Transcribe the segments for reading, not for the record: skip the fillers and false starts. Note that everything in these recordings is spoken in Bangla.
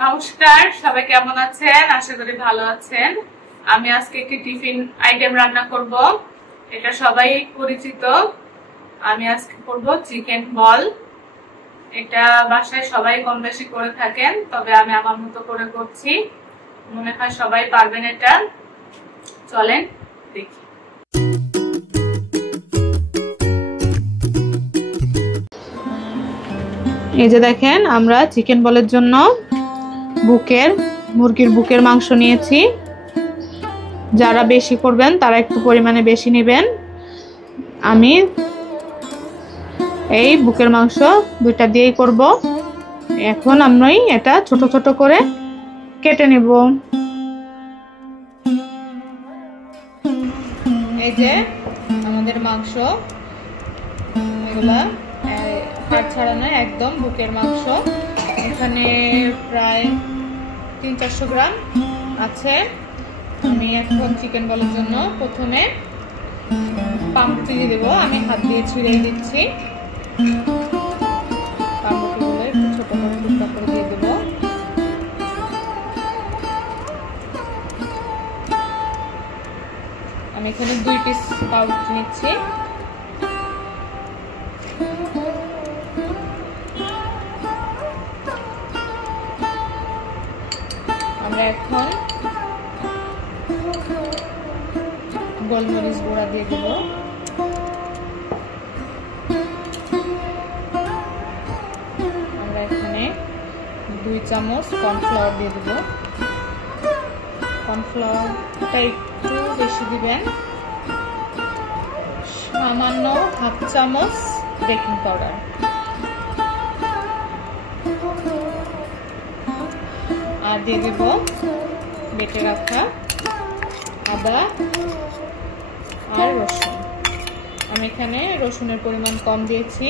নমস্কার, সবাই কেমন আছেন? আশা করি ভালো আছেন। আমি আজকে একটি টিফিন আইটেম রান্না করব, এটা সবাই পরিচিত। আমি আজকে করব চিকেন বল। এটা বাসায় সবাই কম বেশি করে থাকেন, তবে আমি আমার মতো করে করছি। মনে হয় সবাই পারবেন এটা। চলেন দেখি। এই যে দেখেন, আমরা চিকেন বলের জন্য মুরগির বুকের মাংস নিয়েছি। যারা বেশি করবেন তারা একটু পরিমাণে বেশি নেবেন। আমি এই বুকের মাংস দুইটা দিয়েই করব। এখন আমি এটা ছোট ছোট করে কেটে নেব। এই যে আমাদের মাংস, এগুলা হাড় ছাড়ানো একদম বুকের মাংস। এখানে প্রায় 300-400 গ্রাম আছে। আমি এখন চিকেন বলের জন্য প্রথমে পাউরুটি দিয়ে দেবো। আমি হাত দিয়ে ছিঁড়ে দিচ্ছি। পাউরুটিগুলো একটু ছোট করে টুকরা করে দিয়ে দেবো। আমি এখানে 2 পিস পাউরুটি নিচ্ছি। আমরা এখন গোলমরিচ গুঁড়া দিয়ে দেব। আমরা এখানে 2 চামচ কর্নফ্লাওয়ার দিয়ে দেব। কর্নফ্লাওয়ারটা একটু বেশি দিবেন। সামান্য 1/2 চামচ বেকিং পাউডার। আর দিয়ে দেব বেটে রাখা আদা আর রসুন। আমি এখানে রসুনের পরিমাণ কম দিয়েছি,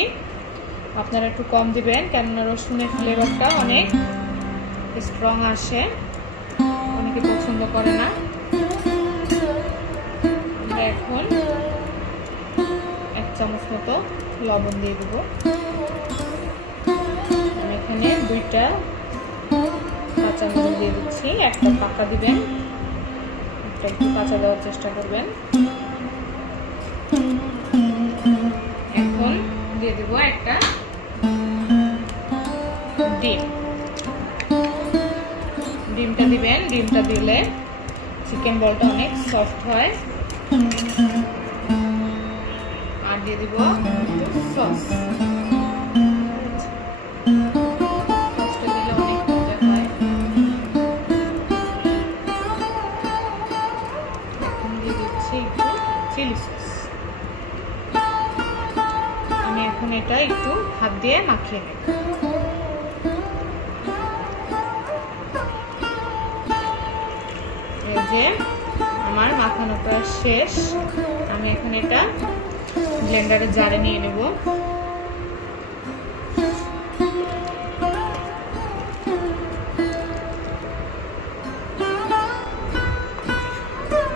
আপনারা একটু কম দিবেন, কেননা রসুনের ফ্লেভারটা অনেক স্ট্রং আসে, অনেকে পছন্দ করে না। আমরা এখন 1 চামচ মতো লবণ দিয়ে দেব। আমি এখানে 2টা কাঁচামরিচ দিয়ে দিচ্ছি। একটা পাকা দিবেন, একটা একটু কাঁচা দেওয়ার চেষ্টা করবেন। এখন দিয়ে দেবো একটা ডিমটা দিবেন। ডিমটা দিলে চিকেন বলটা অনেক সফট হয়। আর দিয়ে দিব সস। আমি এখন এটা একটু হাত দিয়ে মাখিয়ে নেব। এই যে আমার মাখানো প্রায় শেষ। আমি এখন এটা ব্লেন্ডারের জারে নিয়ে নেব।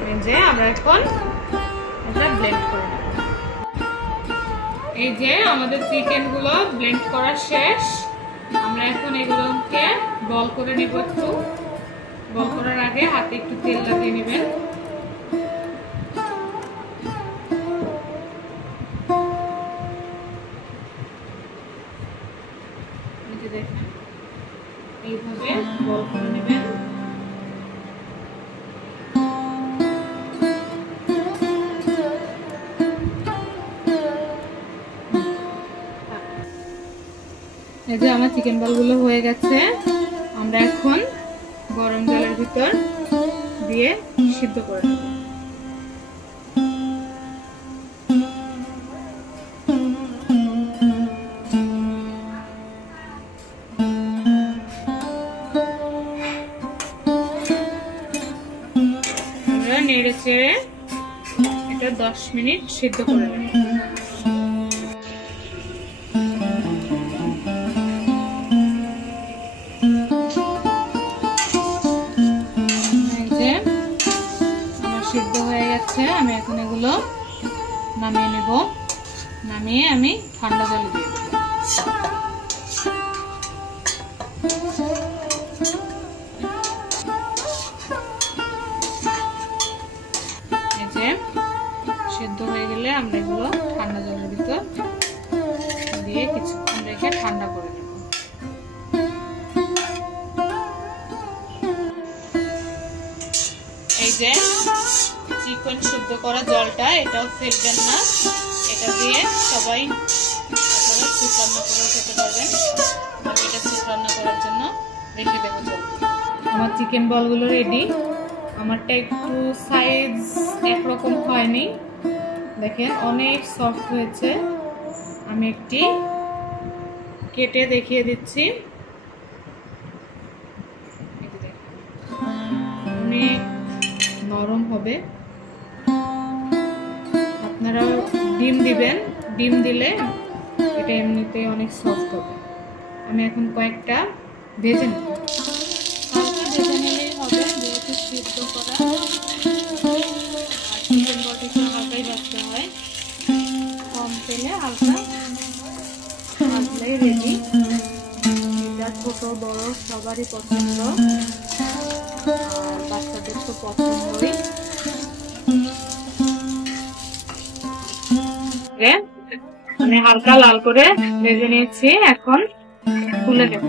এই যে আমরা এখন এটা ব্লেন্ড করে নেব। এই যে আমাদের চিকেন গুলো ব্লেন্ড করা শেষ। আমরা এখন এগুলোকে বল করে নিব। একটু বল করার আগে হাতে একটু তেল লাগিয়ে নেবেন। এই যে দেখেন, এইভাবে বল করে নেবেন। এই যে আমার চিকেন বলগুলো হয়ে গেছে। আমরা এখন গরম জলের ভিতর দিয়ে সিদ্ধ করে নেব। আমরা নেড়ে চেড়ে এটা 10 মিনিট সিদ্ধ করে নেব। আমি এখন এগুলো নামিয়ে নেব। নামিয়ে আমি ঠান্ডা জলে দিয়ে দেব। হলে আমরা এগুলো ঠান্ডা জলের ভিতর দিয়ে কিছুক্ষণ রেখে ঠান্ডা করে নেব। এই যে চিকেন শুদ্ধ করা জলটা, এটাও ফেলবেন না, এটা দিয়ে সবাই আপনারা স্যুপ রান্না করে খেতে পারবেন। আমি এটা স্যুপ রান্না করার জন্য রেখে দেবো জল। আমার চিকেন বলগুলো রেডি। আমারটা একটু সাইজ একরকম হয়নি, দেখেন অনেক সফট হয়েছে। আমি একটি কেটে দেখিয়ে দিচ্ছি। অনেক নরম হবে। আপনারা ডিম দিবেন, ডিম দিলে এটা এমনিতে অনেক সফট হবে। আমি এখন কয়েকটা ভেজে নেব। ভেজে নিলেই হবে, যেহেতু সিদ্ধ করা। আর চিকেন বলটা হালকাই ভাজতে হয়, কম তেলে হালকা ভাজলেই রেডি। এটা ছোট বড় সবারই পছন্দ, আর বাচ্চাদের তো পছন্দই। আমি হালকা লাল করে ভেজে নিয়েছি, এখন তুলে দেব।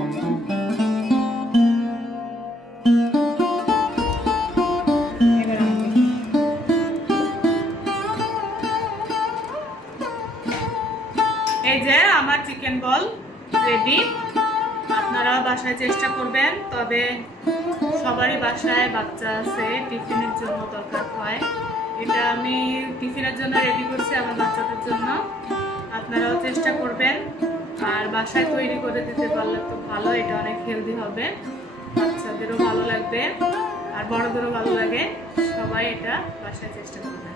এই যে আমার চিকেন বল রেডি। আপনারা বাসায় চেষ্টা করবেন, তবে সবারই বাসায় বাচ্চা আছে, টিফিনের জন্য দরকার হয়। এটা আমি টিফিনের জন্য রেডি করছি আমার বাচ্চাদের জন্য। আপনারাও চেষ্টা করবেন, আর বাসায় তৈরি করে দিতে পারলে তো ভালো। এটা অনেক হেলদি হবে, বাচ্চাদেরও ভালো লাগবে আর বড়দেরও ভালো লাগে। সবাই এটা বাসায় চেষ্টা করবেন।